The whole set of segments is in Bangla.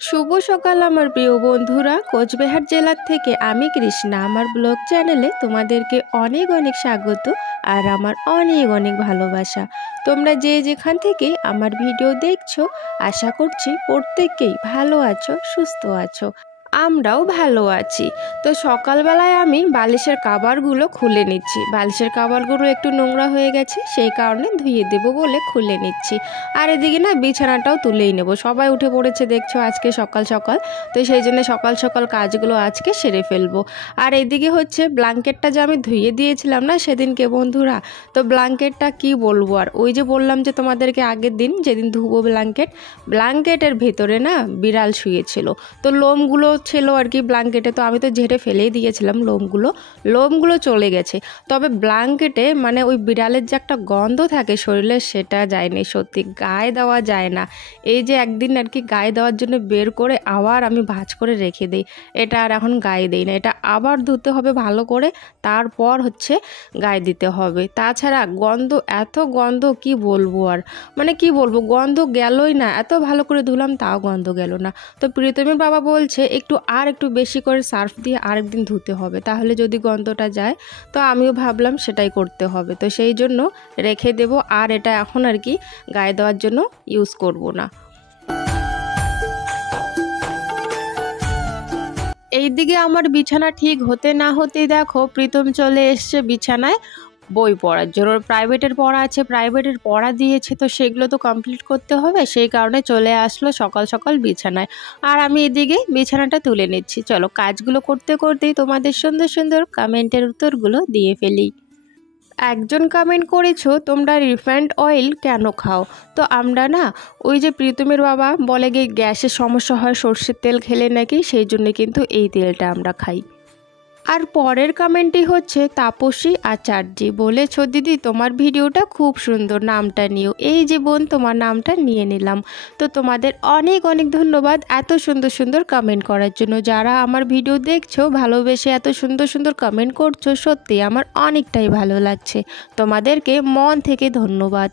শুভ সকাল আমার প্রিয় বন্ধুরা। কোচবিহার জেলার থেকে আমি কৃষ্ণা আমার ব্লগ চ্যানেলে তোমাদেরকে অনেক অনেক স্বাগত আর আমার অনেক অনেক ভালোবাসা। তোমরা যে যেখান থেকে আমার ভিডিও দেখছো আশা করছি প্রত্যেককেই ভালো আছো, সুস্থ আছো। আমরাও ভালো আছি। তো সকালবেলায় আমি বালিশের কভারগুলো খুলে নিচ্ছি। বালিশের কভারগুলো একটু নোংরা হয়ে গেছে, সেই কারণে ধুয়ে দেব বলে খুলে নিচ্ছি। আর এদিকে না বিছানাটাও তুলেই নেব। সবাই উঠে পড়েছে দেখছো আজকে সকাল সকাল, তো সেই জন্য সকাল সকাল কাজগুলো আজকে সেরে ফেলবো। আর এদিকে হচ্ছে ব্ল্যাঙ্কেটটা যে আমি ধুয়ে দিয়েছিলাম না সেদিনকে বন্ধুরা, তো ব্ল্যাঙ্কেটটা কি বলবো আর, ওই যে বললাম যে তোমাদেরকে আগের দিন যেদিন ধুবো ব্ল্যাঙ্কেটের ভেতরে না বিড়াল শুয়েছিল। তো লোমগুলো ছিল আর কি ব্ল্যাঙ্কেটে, তো আমি তো ঝেড়ে ফেলেই দিয়েছিলাম লোমগুলো চলে গেছে। তবে ব্ল্যাঙ্কেটে মানে ওই বিড়ালের যে একটা গন্ধ থাকে শরীরে সেটা যায়নি, সত্যি গায়ে দেওয়া যায় না। এই যে একদিন আর কি গায়ে দেওয়ার জন্য বের করে আবার আমি ভাঁজ করে রেখে দিই, এটা আর এখন গায়ে দিই না, এটা আবার ধুতে হবে ভালো করে, তারপর হচ্ছে গায়ে দিতে হবে। তাছাড়া গন্ধ, এত গন্ধ কি বলবো আর, মানে কি বলবো, গন্ধ গেলই না, এত ভালো করে ধুলাম তাও গন্ধ গেল না। তো প্রীতমের বাবা বলছে একটু বেশি করে সার্ফ দিয়ে আরেকদিন ধুতে হবে, তাহলে যদি গন্ধটা যায়। তো আমিও ভাবলাম সেটাই করতে হবে, তো সেই জন্য রেখে দেব, আর এটা এখন আর কি গায়ে দেওয়ার জন্য ইউজ করব না। এইদিকে আমার বিছানা ঠিক হতে না হতেই দেখো প্রীতম চলে এসছে বিছানায় বই পড়ার জন্য। প্রাইভেটের পড়া আছে, প্রাইভেটের পড়া দিয়েছে, তো সেগুলো তো কমপ্লিট করতে হবে, সেই কারণে চলে আসলো সকাল সকাল বিছানায়। আর আমি এদিকে বিছানাটা তুলে নিচ্ছি। চলো কাজগুলো করতে করতেই তোমাদের সুন্দর সুন্দর কমেন্টের উত্তরগুলো দিয়ে ফেলি। একজন কমেন্ট করেছো তোমরা রিফাইন্ড অয়েল কেন খাও? তো আমরা না, ওই যে প্রীতমের বাবা বলে গিয়ে গ্যাসের সমস্যা হয় সর্ষের তেল খেলে নাকি, সেই জন্য কিন্তু এই তেলটা আমরা খাই। আর পরের কমেন্টটি হচ্ছে তাপসী আচার্যি, বলেছো দিদি তোমার ভিডিওটা খুব সুন্দর, নামটা নিও। এই যে বোন তোমার নামটা নিয়ে নিলাম। তো তোমাদের অনেক অনেক ধন্যবাদ এত সুন্দর সুন্দর কমেন্ট করার জন্য। যারা আমার ভিডিও দেখছো ভালোবেসে এত সুন্দর সুন্দর কমেন্ট করছো, সত্যি আমার অনেকটাই ভালো লাগছে। তোমাদেরকে মন থেকে ধন্যবাদ।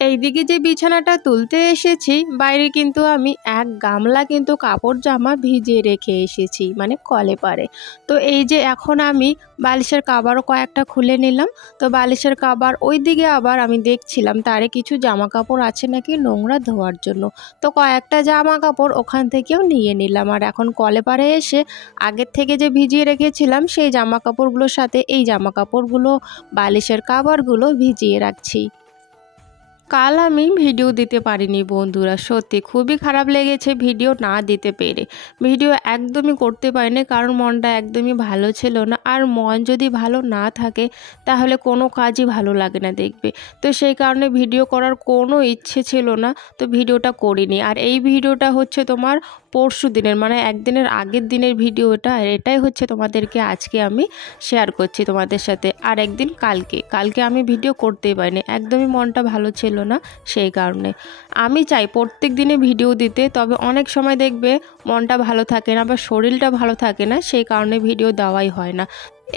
এইদিকে যে বিছানাটা তুলতে এসেছি বাইরে কিন্তু আমি এক গামলা কিন্তু কাপড় জামা ভিজিয়ে রেখে এসেছি, মানে কলে পারে। তো এই যে এখন আমি বালিশের কভারও কয়েকটা খুলে নিলাম। তো বালিশের কভার ওই দিকে আবার আমি দেখছিলাম তারে কিছু জামা কাপড় আছে নাকি নোংরা ধোয়ার জন্য, তো কয়েকটা জামা কাপড় ওখান থেকেও নিয়ে নিলাম। আর এখন কলে পারে এসে আগের থেকে যে ভিজিয়ে রেখেছিলাম সেই জামা কাপড়গুলোর সাথে এই জামা কাপড়গুলো, বালিশের কভারগুলো ভিজিয়ে রাখছি। কাল আমি ভিডিও দিতে পারিনি বন্ধুরা, সত্যি খুবই খারাপ লেগেছে ভিডিও না দিতে পেরে। ভিডিও একদমই করতে পারিনি কারণ মনটা একদমই ভালো ছিল না, আর মন যদি ভালো না থাকে তাহলে কোনো কাজই ভালো লাগে না দেখবে। তো সেই কারণে ভিডিও করার কোনো ইচ্ছে ছিল না, তো ভিডিওটা করিনি। আর এই ভিডিওটা হচ্ছে তোমার পরশু দিনের, মানে একদিনের আগের দিনের ভিডিও এটা, আর এটাই হচ্ছে তোমাদেরকে আজকে আমি শেয়ার করছি তোমাদের সাথে। আর একদিন কালকে আমি ভিডিও করতেই পারিনি, একদমই মনটা ভালো ছিল না, সেই কারণে। আমি চাই প্রত্যেক দিনে ভিডিও দিতে, তবে অনেক সময় দেখবে মনটা ভালো থাকে না বা শরীরটা ভালো থাকে না, সেই কারণে ভিডিও দেওয়াই হয় না।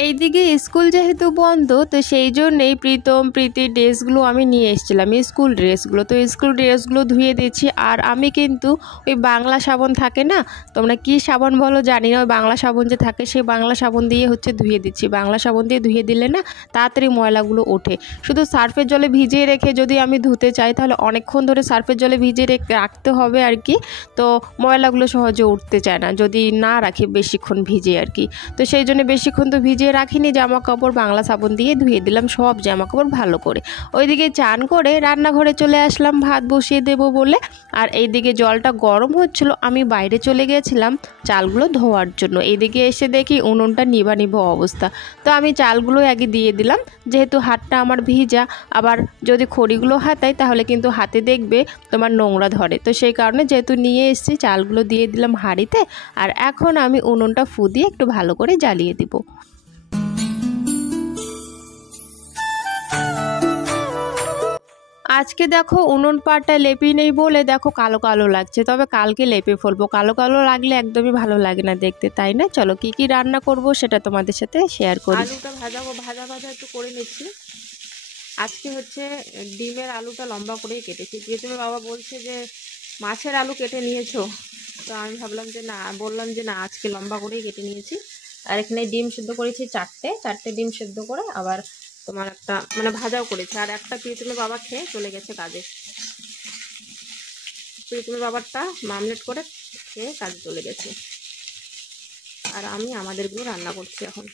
এইদিকে স্কুল যেহেতু বন্ধ, তো সেই জন্যেই প্রীতির ড্রেসগুলো আমি নিয়ে এসেছিলাম, স্কুল ড্রেসগুলো। তো স্কুল ড্রেসগুলো ধুয়ে দিচ্ছি। আর আমি কিন্তু ওই বাংলা সাবান থাকে না, তোমরা কি সাবান বলো জানি না, ওই বাংলা সাবান যে থাকে সেই বাংলা সাবান দিয়ে হচ্ছে ধুয়ে দিচ্ছি। বাংলা সাবান দিয়ে ধুয়ে দিলে না তাড়াতাড়ি ময়লাগুলো ওঠে। শুধু সার্ফের জলে ভিজিয়ে রেখে যদি আমি ধুতে চাই তাহলে অনেকক্ষণ ধরে সার্ফের জলে ভিজিয়ে রাখতে হবে আর কি, তো ময়লাগুলো সহজে উঠতে চায় না যদি না রাখি বেশিক্ষণ ভিজে আর কি। তো সেই জন্য বেশিক্ষণ তো ভিজিয়ে রাখিনি, জামা কাপড় বাংলা সাবান দিয়ে ধুয়ে দিলাম সব জামা কাপড় ভালো করে। ওইদিকে চান করে রান্নাঘরে চলে আসলাম ভাত বসিয়ে দেব বলে। আর এইদিকে জলটা গরম হচ্ছিল, আমি বাইরে চলে গেছিলাম চালগুলো ধোয়ার জন্য। এইদিকে এসে দেখি উনুনটা নিভা অবস্থা, তো আমি চালগুলো আগে দিয়ে দিলাম, যেহেতু হাতটা আমার ভিজা, আবার যদি খড়িগুলো হাতাই তাহলে কিন্তু হাতে দেখবে তোমার নোংরা ধরে, তো সেই কারণে যেহেতু নিয়ে এসেছি চালগুলো দিয়ে দিলাম হাঁড়িতে। আর এখন আমি উনুনটা ফু দিয়ে একটু ভালো করে জ্বালিয়ে দিব। আজকে দেখো উনুন পাড়টা লেপি নেই বলে দেখো কালো কালো লাগছে, তবে কালকে লেপে ফেলবো। কালো কালো লাগলে একদমই ভালো লাগে না দেখতে, তাই না? চলো কি কি রান্না করব সেটা তোমাদের সাথে শেয়ার করি। আলুটা ভাজা একটু করে নিচ্ছি। আজকে হচ্ছে ডিমের আলুটা লম্বা করেই কেটেছি। প্রীতমের বাবা বলছে যে মাছের আলু কেটে নিয়েছো, তো আমি ভাবলাম যে না, বললাম যে না আজকে লম্বা করেই কেটে নিয়েছি। আর এখানে ডিম সেদ্ধ করেছি চারটে ডিম সেদ্ধ করে, আবার তোমার একটা মানে ভাজাও করেছি। আর একটা প্রীতমের বাবা খেয়ে চলে গেছে কাজে। প্রীতমের বাবারটা মামলেট করে খেয়ে কাজে চলে গেছে, আর আমি আমাদেরগুলো রান্না করছি এখন।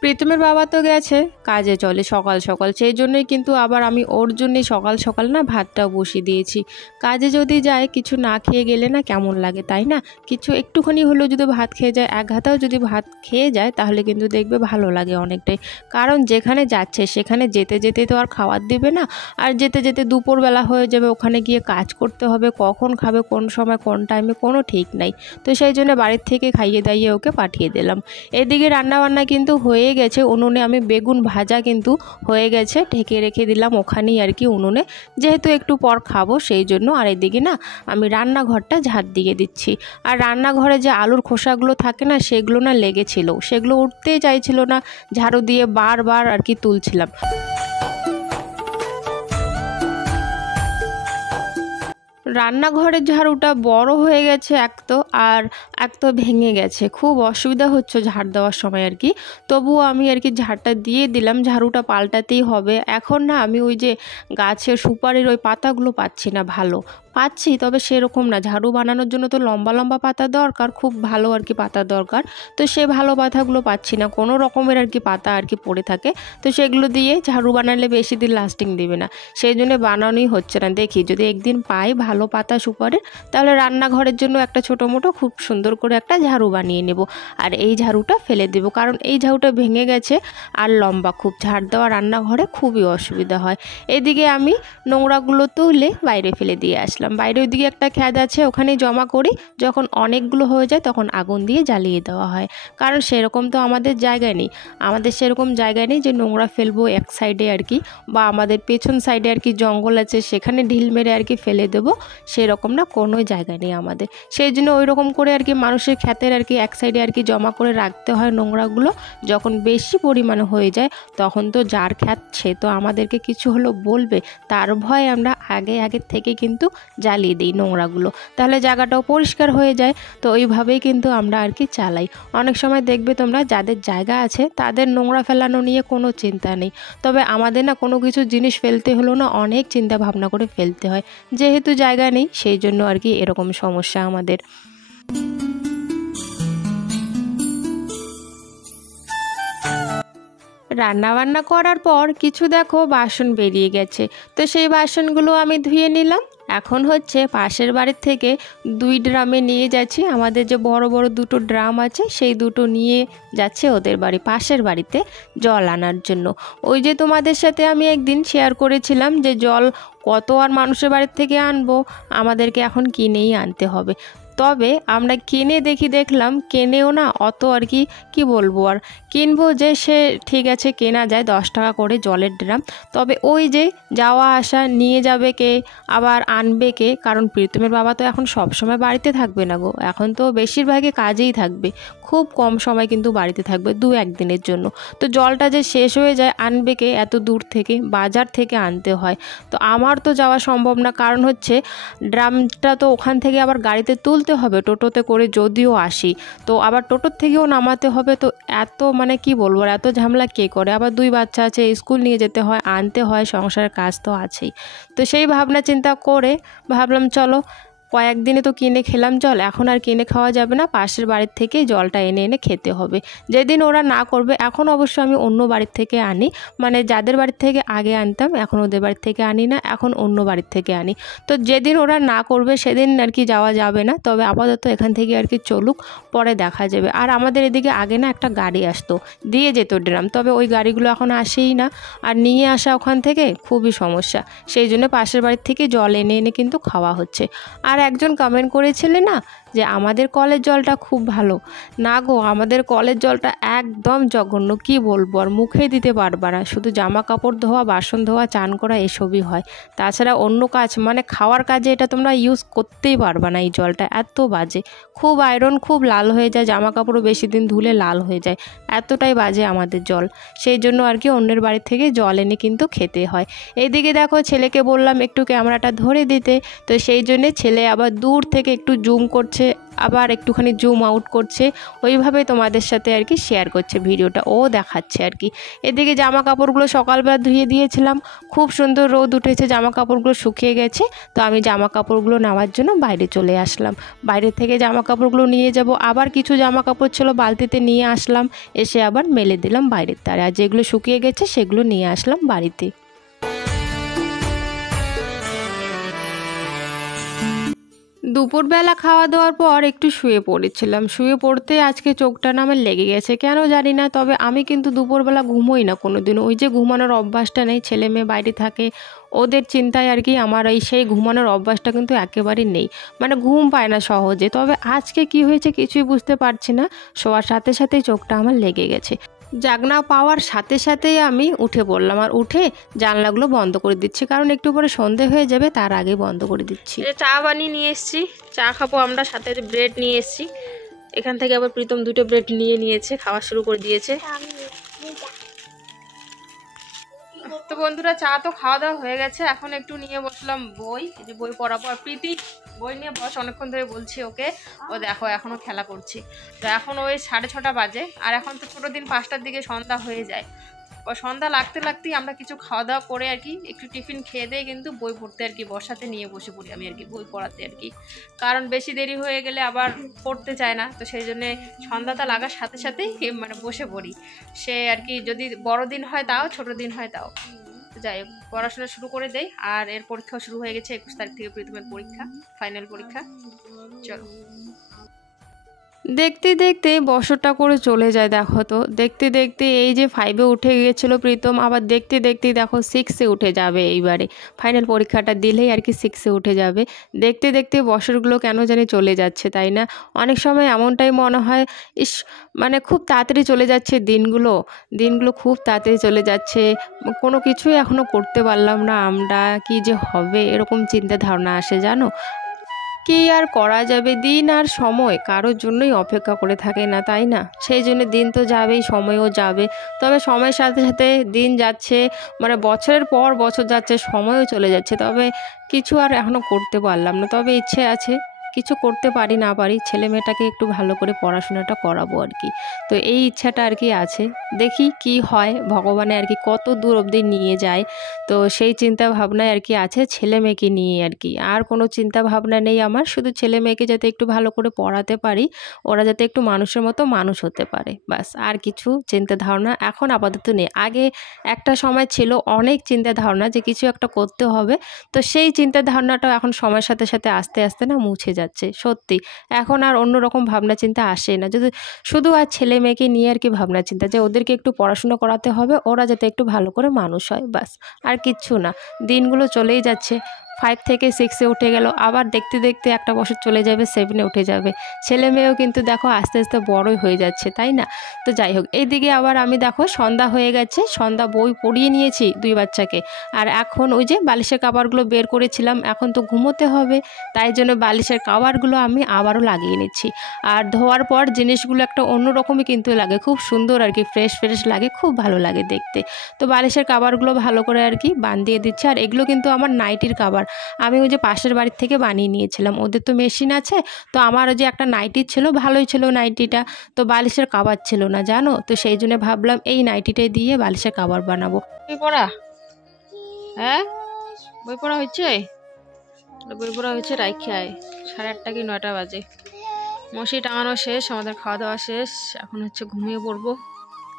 প্রীতমের বাবা তো গেছে কাজে চলে সকাল সকাল, সেই জন্যই কিন্তু আবার আমি ওর জন্যই সকাল সকাল না ভাতটাও বসিয়ে দিয়েছি। কাজে যদি যায় কিছু না খেয়ে গেলে না কেমন লাগে, তাই না? কিছু একটুখানি হলেও যদি ভাত খেয়ে যায়, এক হাতাও যদি ভাত খেয়ে যায়, তাহলে কিন্তু দেখবে ভালো লাগে অনেকটাই। কারণ যেখানে যাচ্ছে সেখানে যেতে যেতে তো আর খাবার দেবে না, আর যেতে যেতে দুপুরবেলা হয়ে যাবে, ওখানে গিয়ে কাজ করতে হবে, কখন খাবে, কোন সময় কোন টাইমে কোনো ঠিক নাই। তো সেই জন্য বাড়ির থেকে খাইয়ে দাইয়ে ওকে পাঠিয়ে দিলাম। এদিকে রান্নাবান্না কিন্তু হয়ে গেছে, উনুনে আমি বেগুন ভাজা কিন্তু হয়ে গেছে, ঢেকে রেখে দিলাম ওখানেই আর কি উনুনে, যেহেতু একটু পর খাবো সেই জন্য। আর এদিকে না আমি রান্নাঘরটা ঝাড় দিয়ে দিচ্ছি। আর রান্নাঘরে যে আলুর খোসাগুলো থাকে না, সেগুলো না লেগেছিল, সেগুলো উঠতেই চাইছিল না, ঝাড়ু দিয়ে বারবার আর কি তুলছিলাম। রান্নাঘরের ঝাড়ুটা বড় হয়ে গেছে আর এক তো ভেঙে গেছে, খুব অসুবিধা হচ্ছে ঝাড় দেওয়ার সময় আর কি। তবুও আমি আর কি ঝাড়টা দিয়ে দিলাম, ঝাড়ুটা পাল্টাতেই হবে। এখন না আমি ওই যে গাছের সুপারির ওই পাতাগুলো পাচ্ছি না, ভালো পাচ্ছি তবে সেরকম না। ঝাড়ু বানানোর জন্য তো লম্বা লম্বা পাতা দরকার, খুব ভালো আর কি পাতা দরকার। তো সে ভালো পাতাগুলো পাচ্ছি না, কোনো রকমের আর কি পাতা আর কি পড়ে থাকে। তো সেগুলো দিয়ে ঝাড়ু বানালে বেশি দিন লাস্টিং দেবে না, সেই জন্য বানানোই হচ্ছে না। দেখি যদি একদিন পাই ভালো পাতা সুপারির, তাহলে রান্নাঘরের জন্য একটা ছোটো মোটো খুব সুন্দর করে একটা ঝাড়ু বানিয়ে নেব। আর এই ঝাড়ুটা ফেলে দেব, কারণ এই ঝাড়ুটা ভেঙে গেছে আর লম্বা, খুব ঝাড় দেওয়া রান্নাঘরে খুবই অসুবিধা হয়। এদিকে আমি নোংরাগুলো তুলে বাইরে ফেলে দিয়ে আসলাম। বাইরে ওইদিকে একটা খ্যাদ আছে, ওখানে জমা করি, যখন অনেকগুলো হয়ে যায় তখন আগুন দিয়ে জ্বালিয়ে দেওয়া হয়। কারণ সেরকম তো আমাদের জায়গায় নেই, সেরকম জায়গায় নেই যে নোংরা ফেলবো এক সাইডে আর কি, বা আমাদের পেছন সাইডে আর কি জঙ্গল আছে সেখানে ঢিল মেরে আর কি ফেলে দেবো, সেরকম না কোনো জায়গা নেই আমাদের। সেই জন্য ওই রকম করে আর কি মানুষের ক্ষেতের আর কি এক সাইডে আর কি জমা করে রাখতে হয় নোংরাগুলো। যখন বেশি পরিমাণে হয়ে যায় তখন তো যার ক্ষেত সে তো আমাদেরকে কিছু হলো বলবে, তার ভয়ে আমরা আগের থেকে কিন্তু জ্বালিয়ে দিই নোংরাগুলো, তাহলে জায়গাটাও পরিষ্কার হয়ে যায়। তো ওইভাবেই কিন্তু আমরা আর কি চালাই। অনেক সময় দেখবে তোমরা যাদের জায়গা আছে তাদের নোংরা ফেলানো নিয়ে কোনো চিন্তা নেই, তবে আমাদের না কোনো কিছু জিনিস ফেলতে হলো না অনেক চিন্তা ভাবনা করে ফেলতে হয়, যেহেতু জায়গা নেই সেই জন্য আর কি এরকম সমস্যা আমাদের। রান্নাবান্না করার পর কিছু দেখো বাসন বেরিয়ে গেছে, তো সেই বাসনগুলো আমি ধুয়ে নিলাম। এখন হচ্ছে পাশের বাড়ির থেকে 2 ড্রামে নিয়ে যাচ্ছি, আমাদের যে বড় বড় 2টো ড্রাম আছে সেই 2টো নিয়ে যাচ্ছে ওদের বাড়ি, পাশের বাড়িতে জল আনার জন্য। ওই যে তোমাদের সাথে আমি একদিন শেয়ার করেছিলাম যে জল কত আর মানুষের বাড়ির থেকে আনবো, আমাদেরকে এখন কিনেই আনতে হবে। তবে আমরা কিনে দেখলাম কেনেও না অত আর কি বলবো, আর কিনবো যে সে ঠিক আছে কেনা যায় 10 টাকা করে জলের ড্রাম, তবে ওই যে যাওয়া আসা নিয়ে যাবে কে, আবার আনবে কে, কারণ প্রীতমের বাবা তো এখন সব সময় বাড়িতে থাকবে না গো, এখন তো বেশিরভাগই কাজেই থাকবে, খুব কম সময় কিন্তু বাড়িতে থাকবে 2-1 দিনের জন্য। তো জলটা যে শেষ হয়ে যায় আনবে কে, এত দূর থেকে বাজার থেকে আনতে হয়। তো আমার তো যাওয়া সম্ভব না, কারণ হচ্ছে ড্রামটা তো ওখান থেকে আবার গাড়িতে তুলতে হবে, টোটোতে করে যদিও আসি তো আবার টোটোর থেকেও নামাতে হবে। তো এত মানে কি বলবো, এত ঝামেলা কে করে, আবার 2 বাচ্চা আছে, স্কুল নিয়ে যেতে হয়, আনতে হয়, সংসারের কাজ তো আছেই। তো সেই ভাবনা চিন্তা করে ভাবলাম চলো কয়েকদিনে তো কিনে খেলাম জল, এখন আর কিনে খাওয়া যাবে না, পাশের বাড়ির থেকে জলটা এনে খেতে হবে। যেদিন ওরা না করবে, এখন অবশ্য আমি অন্য বাড়ির থেকে আনি, মানে যাদের বাড়ির থেকে আগে আনতাম এখন ওদের বাড়ির থেকে আনি না, এখন অন্য বাড়ির থেকে আনি। তো যেদিন ওরা না করবে সেদিন আর কি যাওয়া যাবে না, তবে আপাতত এখান থেকে আর কি চলুক, পরে দেখা যাবে। আর আমাদের এদিকে আগে না একটা গাড়ি আসতো, দিয়ে যেত ড্রাম, তবে ওই গাড়িগুলো এখন আসেই না, আর নিয়ে আসা ওখান থেকে খুবই সমস্যা, সেই জন্য পাশের বাড়ির থেকে জল এনে কিন্তু খাওয়া হচ্ছে। আর একজন কমেন্ট করেছিলেন না যে আমাদের কলের জলটা খুব ভালো, না গো আমাদের কলের জলটা একদম জঘন্য, কি বলবো, আর মুখে দিতে পারবা না, শুধু জামা কাপড় ধোয়া, বাসন ধোয়া, চান করা এসবই হয়, তাছাড়া অন্য কাজ মানে খাওয়ার কাজে এটা তোমরা ইউজ করতেই পারবা না। এই জলটা এত বাজে, খুব আয়রন, খুব লাল হয়ে যায়, জামা কাপড়ও বেশি দিন ধুলে লাল হয়ে যায়, এতটাই বাজে আমাদের জল। সেই জন্য আর কি অন্যের বাড়ি থেকে জল এনে কিন্তু খেতে হয়। এইদিকে দেখো ছেলেকে বললাম একটু ক্যামেরাটা ধরে দিতে, তো সেই জন্যে ছেলে আবার দূর থেকে একটু জুম করছে, আবার একটুখানি জুম আউট করছে, ওইভাবে তোমাদের সাথে আর কি শেয়ার করছে ভিডিওটা, ও দেখাচ্ছে আর কি। এদিকে জামা কাপড়গুলো সকালবেলা ধুয়ে দিয়েছিলাম, খুব সুন্দর রোদ উঠেছে, জামা কাপড়গুলো শুকিয়ে গেছে। তো আমি জামা কাপড়গুলো নেওয়ার জন্য বাইরে চলে আসলাম। বাইরে থেকে জামা কাপড়গুলো নিয়ে যাব, আবার কিছু জামা কাপড় ছিল বালতিতে নিয়ে আসলাম, এসে আবার মেলে দিলাম বাইরের তারে, আর যেগুলো শুকিয়ে গেছে সেগুলো নিয়ে আসলাম বাড়িতে। দুপুরবেলা খাওয়া দাওয়ার পর একটু শুয়ে পড়েছিলাম, শুয়ে পড়তে আজকে চোখটা না আমার লেগে গেছে, কেন জানি না। তবে আমি কিন্তু দুপুরবেলা ঘুমোই না কোনোদিনও, ওই যে ঘুমানোর অভ্যাসটা নেই, ছেলে মেয়ে বাইরে থাকে, ওদের চিন্তায় আর কি আমার এই সেই ঘুমানোর অভ্যাসটা কিন্তু একেবারেই নেই, মানে ঘুম পায় না সহজে। তবে আজকে কি হয়েছে কিছুই বুঝতে পারছি না, শোয়ার সাথে সাথেই চোখটা আমার লেগে গেছে। জাগনা পাওয়ার সাথে সাথেই আমি উঠে পড়লাম, আর উঠে জানলাগুলো বন্ধ করে দিচ্ছি, কারণ একটু পরে সন্ধে হয়ে যাবে, তার আগে বন্ধ করে দিচ্ছি। চা বানিয়ে নিয়ে এসেছি, চা খাবো আমরা, সাথে ব্রেড নিয়ে এসেছি। এখান থেকে আবার প্রীতম 2টো ব্রেড নিয়ে নিয়েছে, খাওয়া শুরু করে দিয়েছে। তো বন্ধুরা, চা তো খাওয়া দাওয়া হয়ে গেছে, এখন একটু নিয়ে বসলাম বই, এই যে বই পড়াবো। আর প্রীতি বই নিয়ে বস, অনেকক্ষণ ধরে বলছি ওকে, ও দেখো এখনো খেলা করছি। তো এখন ওই 6:30 বাজে, আর এখন তো ছোটো দিন 5টার দিকে সন্ধ্যা হয়ে যায়। ও সন্ধ্যা লাগতে লাগতেই আমরা কিছু খাওয়া দাওয়া করে আর কি একটু টিফিন খেয়ে দিয়ে কিন্তু বই পড়তে আর কি বসাতে নিয়ে বসে পড়ি আমি আর কি, বই পড়াতে আর কি। কারণ বেশি দেরি হয়ে গেলে আবার পড়তে চায় না, তো সেই জন্যে সন্ধ্যাটা লাগার সাথে সাথেই মানে বসে পড়ি। সে আর কি যদি বড় দিন হয় তাও, ছোট দিন হয় তাও। যাই হোক, পড়াশোনা শুরু করে দেই। আর এর পরীক্ষাও শুরু হয়ে গেছে, 21 তারিখ থেকে প্রীতমের পরীক্ষা, ফাইনাল পরীক্ষা। চলো, দেখতে দেখতে বছরটা করে চলে যায়, দেখো তো। দেখতে দেখতে এই যে 5-এ উঠে গিয়েছিল প্রীতম, আবার দেখতে দেখতেই দেখো 6-এ উঠে যাবে এইবারে, ফাইনাল পরীক্ষাটা দিলেই আর কি 6-এ উঠে যাবে। দেখতে দেখতে বছরগুলো কেন জানি চলে যাচ্ছে, তাই না? অনেক সময় এমনটাই মনে হয়, ইস মানে খুব তাড়াতাড়ি চলে যাচ্ছে দিনগুলো, দিনগুলো খুব তাড়াতাড়ি চলে যাচ্ছে, কোনো কিছুই এখনও করতে পারলাম না আমরা, কি যে হবে এরকম চিন্তা ধারণা আসে, জানো। কি আর করা যাবে, দিন আর সময় কারোর জন্যই অপেক্ষা করে থাকে না, তাই না? সেই জন্য দিন তো যাবেই, সময়ও যাবে। তবে সময়ের সাথে সাথে দিন যাচ্ছে, মানে বছরের পর বছর যাচ্ছে, সময়ও চলে যাচ্ছে। তবে কিছু আর এখনও করতে পারলাম না। তবে ইচ্ছে আছে, কিছু করতে পারি না পারি, ছেলে মেয়েটাকে একটু ভালো করে পড়াশোনাটা করাবো আর কি। তো এই ইচ্ছাটা আর কি আছে, দেখি কি হয়, ভগবানে আর কি কত দূর অবধি নিয়ে যায়। তো সেই চিন্তা ভাবনায় আর কি আছে, ছেলে মেয়েকে নিয়ে আর কি। আর কোনো চিন্তা ভাবনা নেই আমার, শুধু ছেলে মেয়েকে যাতে একটু ভালো করে পড়াতে পারি, ওরা যাতে একটু মানুষের মতো মানুষ হতে পারে, বাস। আর কিছু চিন্তা ধারণা এখন আপাতত নেই। আগে একটা সময় ছিল অনেক চিন্তা ধারণা যে কিছু একটা করতে হবে, তো সেই চিন্তা ধারণাটাও এখন সময়ের সাথে সাথে আস্তে আস্তে না মুছে যাচ্ছে, সত্যি। এখন আর অন্যরকম ভাবনা চিন্তা আসে না, যদি শুধু আর ছেলে মেয়েকে নিয়ে আর কি ভাবনা চিন্তা, যে ওদেরকে একটু পড়াশোনা করাতে হবে, ওরা যাতে একটু ভালো করে মানুষ হয়, বাস। আর কিচ্ছু না। দিনগুলো চলেই যাচ্ছে, 5 থেকে 6-এ উঠে গেল, আবার দেখতে দেখতে একটা বছর চলে যাবে, 7-এ উঠে যাবে। ছেলে মেয়েও কিন্তু দেখো আস্তে আস্তে বড়ই হয়ে যাচ্ছে, তাই না? তো যাই হোক, এইদিকে আবার আমি দেখো সন্ধ্যা হয়ে গেছে, সন্ধ্যা বই পড়িয়ে নিয়েছি 2 বাচ্চাকে। আর এখন ওই যে বালিশের কাভারগুলো বের করেছিলাম, এখন তো ঘুমোতে হবে, তাই জন্য বালিশের কাভারগুলো আমি আবারও লাগিয়ে নিচ্ছি। আর ধোয়ার পর জিনিসগুলো একটা অন্যরকমই কিন্তু লাগে, খুব সুন্দর আর কি, ফ্রেশ ফ্রেশ লাগে, খুব ভালো লাগে দেখতে। তো বালিশের কাভারগুলো ভালো করে আর কি বাঁধিয়ে দিচ্ছি। আর এগুলো কিন্তু আমার নাইটির কাভার, আমি ওই যে পাশের বাড়ির থেকে বানিয়ে নিয়েছিলাম, ওদের তো মেশিন আছে। তো আমার ওই যে একটা নাইটি ছিল, ভালোই ছিল নাইটিটা, তো বালিশের কাভার ছিল না, জানো। তো সেই জন্য ভাবলাম এই নাইটিটাই দিয়ে বালিশের কাভার বানাবো। বই পড়া, হ্যাঁ বই পড়া হচ্ছে, বই পড়া হচ্ছে, রাইখে আয়। 8:30 কি 9টা বাজে। মশি টাঙানো শেষ, আমাদের খাওয়া দাওয়া শেষ, এখন হচ্ছে ঘুমিয়ে পড়বো।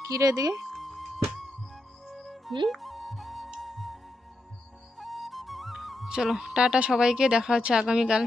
কি রে দিয়ে চলো, টাটা সবাইকে, দেখা হচ্ছে আগামীকাল।